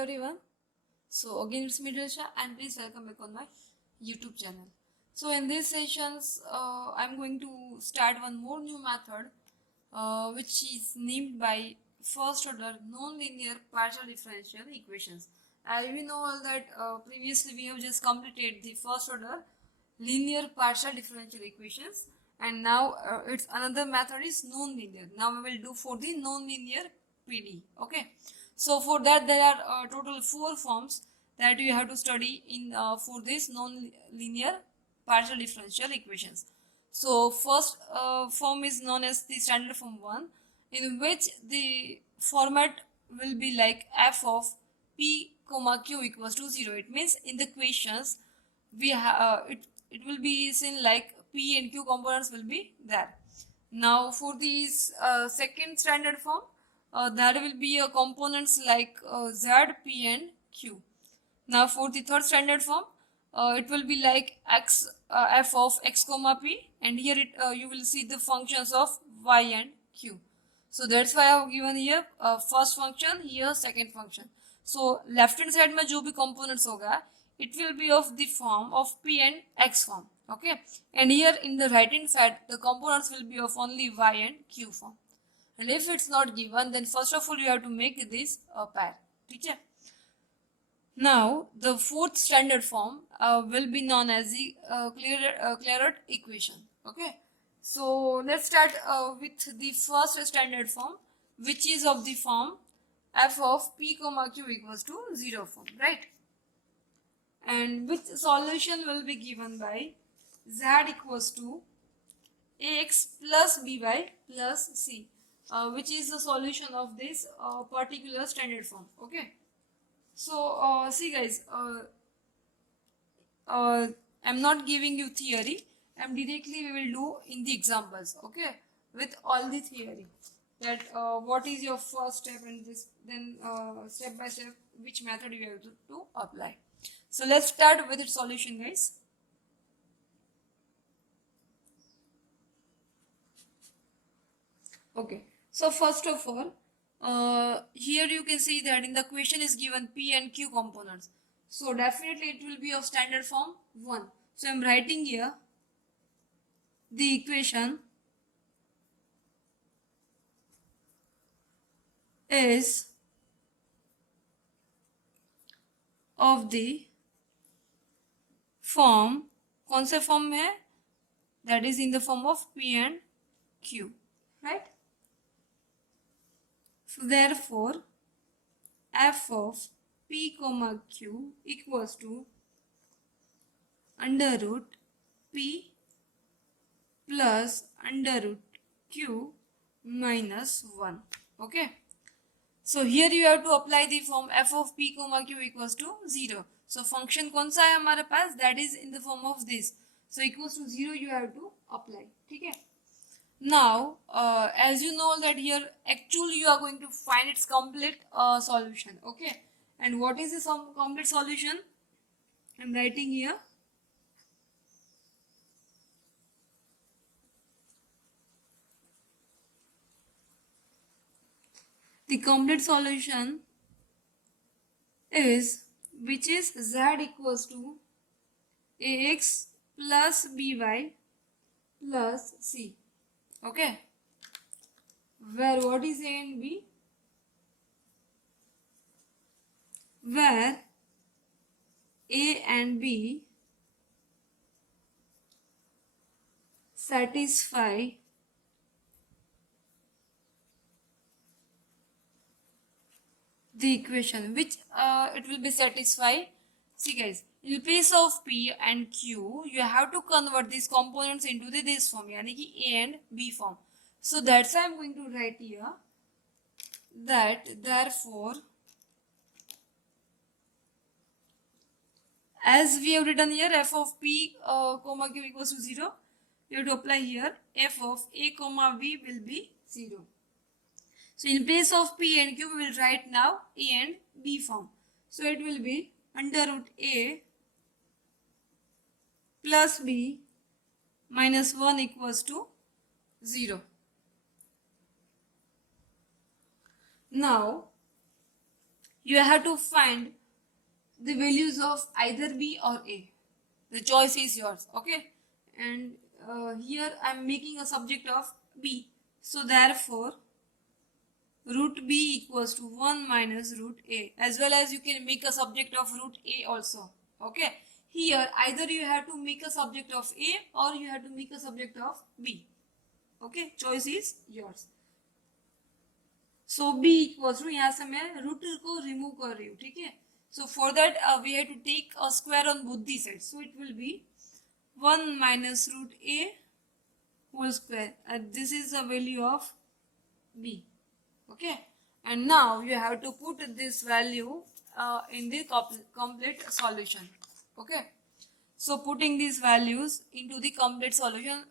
everyone. So again it's me Dilsha and please welcome back on my YouTube channel. So in these sessions I'm going to start one more new method which is named by first order non-linear partial differential equations. As we know all that previously we have just completed the first order linear partial differential equations, and now it's another method is non-linear. Now we will do for the non-linear PD. Okay, so for that there are total 4 forms that you have to study in for this non-linear partial differential equations. So first form is known as the standard form 1, in which the format will be like f of p comma q equals to 0. It means in the questions we have it will be seen like p and q components will be there. Now for these second standard form, there will be a components like z, p and q. Now for the third standard form, it will be like x f of x comma p, and here you will see the functions of y and q. So that's why I have given here first function, here second function. So left hand side में जो भी components होगा, it will be of the form of p and x form. Okay, and here in the right hand side the components will be of only y and q form. And if it's not given, then first of all you have to make this a pair. ठीक है? Now, the fourth standard form will be known as the Clairaut equation. Okay, so let's start with the first standard form, which is of the form f of p comma q equals to 0 form, right? And which solution will be given by z equals to ax plus by plus c, which is the solution of this particular standard form. Okay. So see guys, I'm not giving you theory. I'm directly we will do in the examples. Okay, with all the theory. That what is your first step, and this then step by step which method you have to apply. So let's start with its solution, guys. Okay. So first of all, here you can see that in the question is given p and q components. So definitely it will be of standard form 1. So I'm writing here the equation is of the form, कौन से form में है? That is in the form of p and q, right? So therefore f of p comma q equals to under root p plus under root q minus 1. Okay, so here you have to apply the form f of p comma q equals to 0. So function कौन सा है हमारे पास? That is in the form of this. So equals to 0 you have to apply. ठीक है? Now, as you know that here actually you are going to find its complete solution. Okay, and what is the complete solution? I'm writing here. The complete solution is, which is z equals to ax plus by plus c. Okay, where what is a and b? Where a and b satisfy the equation, which it will be satisfied. See guys, in place of p and q you have to convert these components into this form, यानी कि a and b form. So that's why I'm going to write here that therefore, as we have written here f of p comma q equals to 0, you have to apply here f of a comma b will be 0. So in place of p and q we will write now a and b form. So it will be under root a plus b minus 1 equals to 0. Now you have to find the values of either B or A. The choice is yours, okay? And here I'm making a subject of B. So therefore, root B equals to 1 minus root A. As well as you can make a subject of root A also, okay? Here either you have to make a subject of A or you have to make a subject of B, okay? Choice is yours. So B equals to, यहाँ से मैं root को remove कर रही हूँ, ठीक है? So for that we have to take a square on both the sides. So it will be 1 minus root A whole square. And this is the value of B, okay? And now you have to put this value in the complete solution, okay? So putting these values into the complete solution,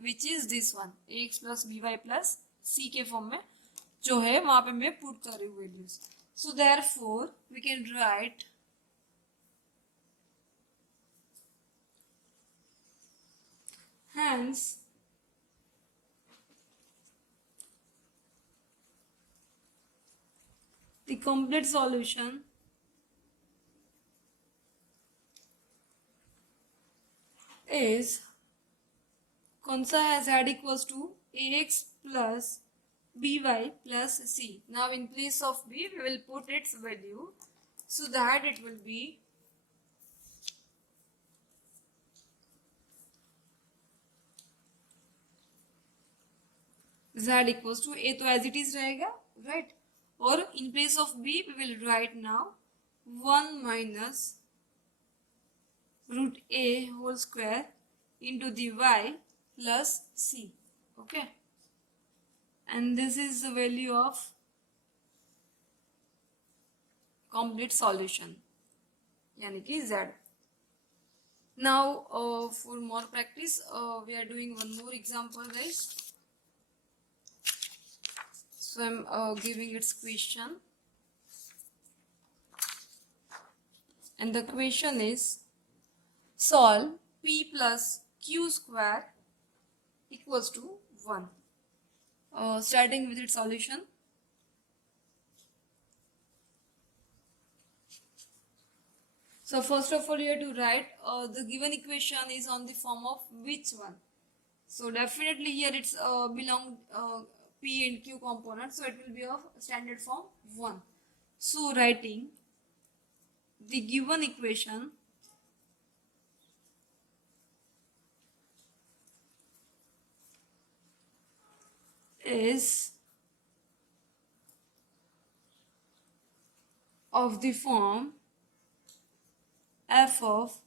which is this one, ax plus by plus c के form में जो है वहां पे मैं put कर रही हूँ values. So therefore we can write hence the complete solution is कौन सा है z equals to ax plus by plus c. Now in place of b we will put its value so that it will be z equals to a, तो as it is रहेगा, right? और in place of b we will write now 1 minus root a whole square into the y plus c, okay? And this is the value of complete solution, यानी कि z. Now for more practice we are doing one more example, guys. So I'm giving its question, and the question is solve p plus q square equals to 1. Starting with its solution. So first of all you have to write the given equation is on the form of which one. So definitely here it's belong p and q component, so it will be of standard form 1. So writing the given equation is of the form f of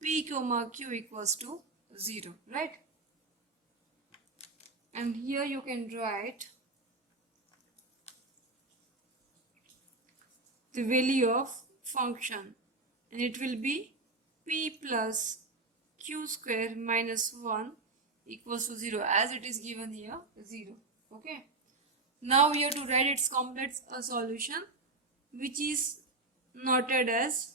p comma q equals to 0, right? And here you can write the value of function, and it will be p plus q square minus 1 equals to 0, as it is given here 0, okay? Now we have to write its complex solution, which is noted as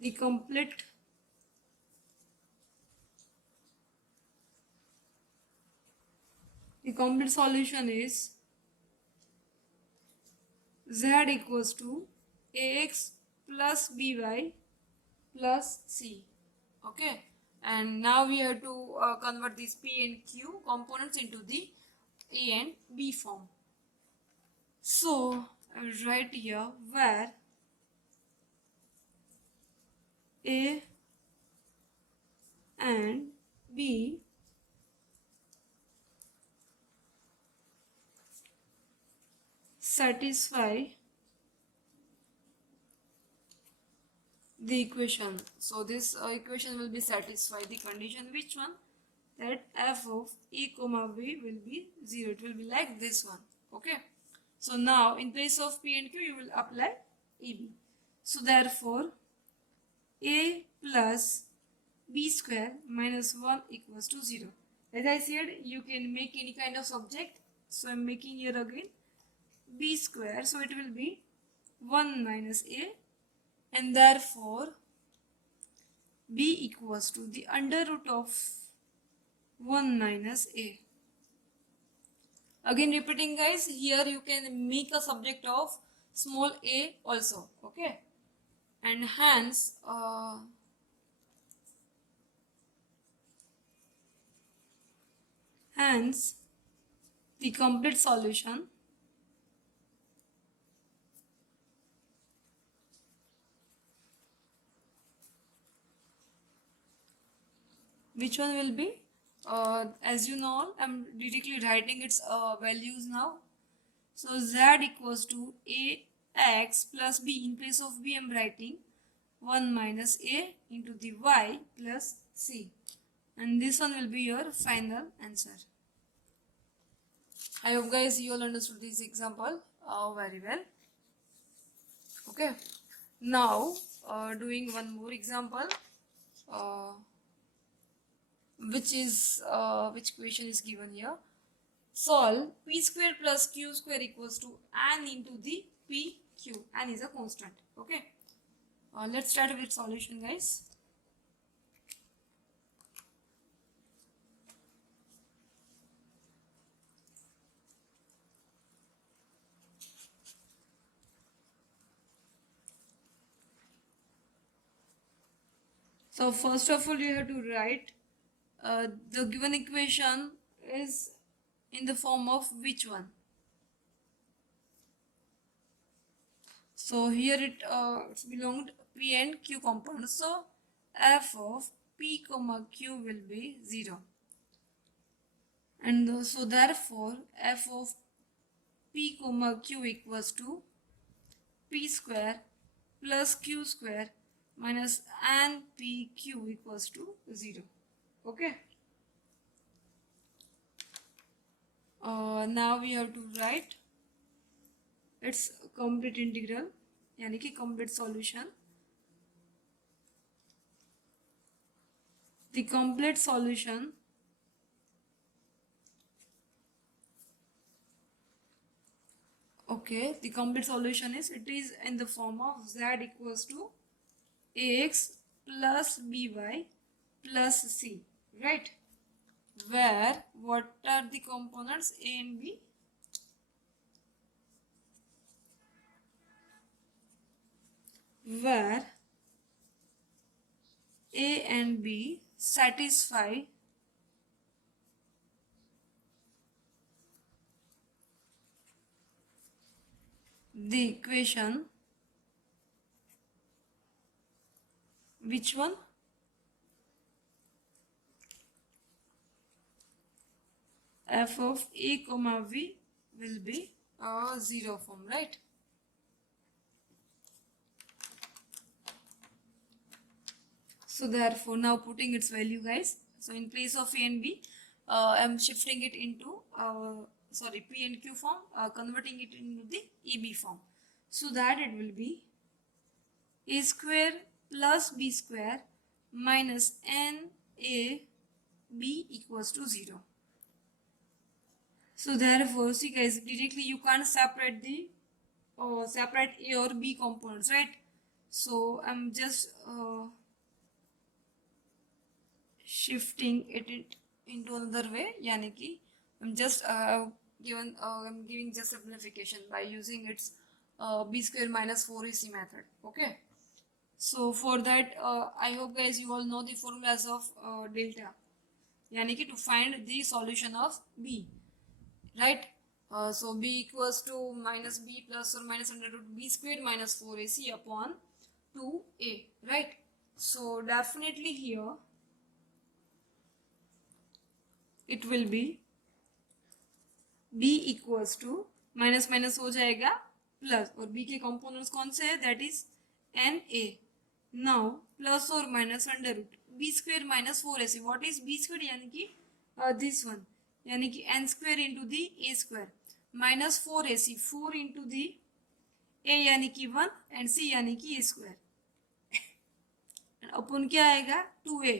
the complete solution is z equals to ax plus by plus c, okay? And now we have to convert these p and q components into the a and b form. So I will write here where a and b satisfy the equation. So this equation will be satisfy the condition, which one? That f of a comma b will be 0. It will be like this one, okay? So now in place of p and q you will apply ab. So therefore a plus b square minus 1 equals to 0. As I said, you can make any kind of subject. So I am making here again b square. So it will be 1 minus a, and therefore b equals to the under root of 1 minus a. Again repeating guys, here you can make a subject of small a also, okay, and hence the complete solution which one will be, as you know, I'm directly writing its values now. So z equals to ax plus b. In place of b I'm writing 1 minus a into the y plus c, and this one will be your final answer. I hope guys you all understood this example very well. Okay, now doing one more example, uh, which question is given here. Solve p square plus q square equals to n into the pq. N is a constant. Okay, let's start with solution guys. So first of all you have to write the given equation is in the form of which one. So here it's belonged p and q components. So f of p comma q will be 0, and so therefore f of p comma q equals to p square plus q square minus npq equals to 0. Okay. Now we have to write its complete integral, यानी कि complete solution. The complete solution the complete solution is, it is in the form of z equals to ax plus by plus c, right? Where what are the components a and b? Where a and b satisfy the equation, which one? F of a comma v will be a 0 form, right? So therefore now putting its value guys, so in place of a and b I'm shifting it into p and q form, converting it into the eb form, so that it will be a square plus b square minus n a b equals to 0. So therefore see guys, directly you can't separate the separate a or b components, right? So I'm just shifting it into another way, yani ki I'm just I'm giving just simplification by using its b square minus 4ac method. Okay, so for that I hope guys you all know the formulas of delta, yani ki to find the solution of b, right? So b equals to minus b plus or minus under root b squared minus 4ac upon 2a, right? So definitely here it will be b equals to minus minus हो जाएगा plus, और b के components कौन से है, that is n a. Now plus और minus under root b square minus 4ac. What is b square, यानी कि दिस वन, यानी कि n square into the a square minus 4ac, 4 into the a यानी कि 1 एंड सी यानी कि ए square, अपन क्या आएगा 2a.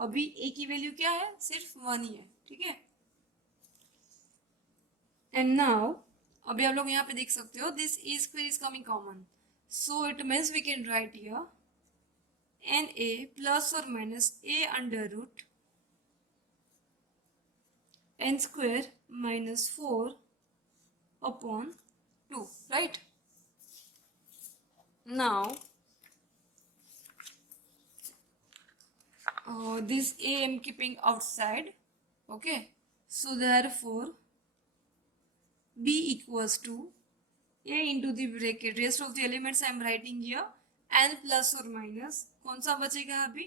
अभी a की वैल्यू क्या है, सिर्फ 1 ही है, ठीक है. एंड नाउ अभी आप लोग यहाँ पे देख सकते हो this a square is coming common, so it means we can write here n a plus और minus a under root n square minus 4 upon 2, right? Now this a I am keeping outside, okay? So therefore b equals to a into the bracket, rest of the elements I am writing here, n plus or minus, कौन सा बचेगा अभी,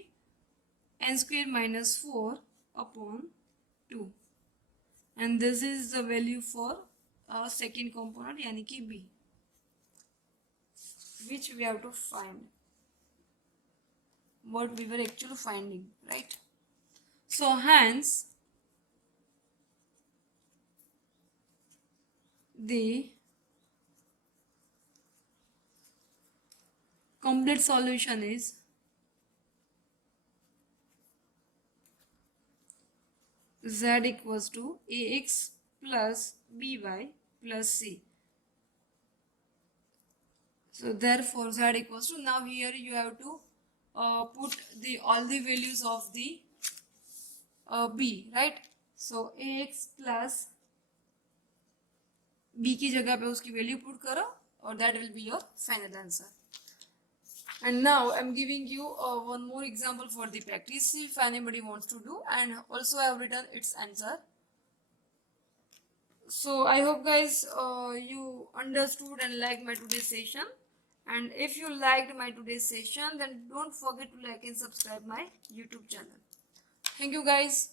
n square minus 4 upon 2, and this is the value for our second component यानी कि b, which we have to find what we were actually finding, right? So hence the complete solution is z equals to ax plus by plus c. So therefore z equals to, now here you have to put the all the values of the b, right? So ax plus b की जगह पे उसकी value put करो और that will be your final answer. And now I'm giving you one more example for the practice if anybody wants to do, and also I have written its answer. So I hope guys you understood and liked my today's session, and if you liked my today's session then don't forget to like and subscribe my YouTube channel. Thank you guys.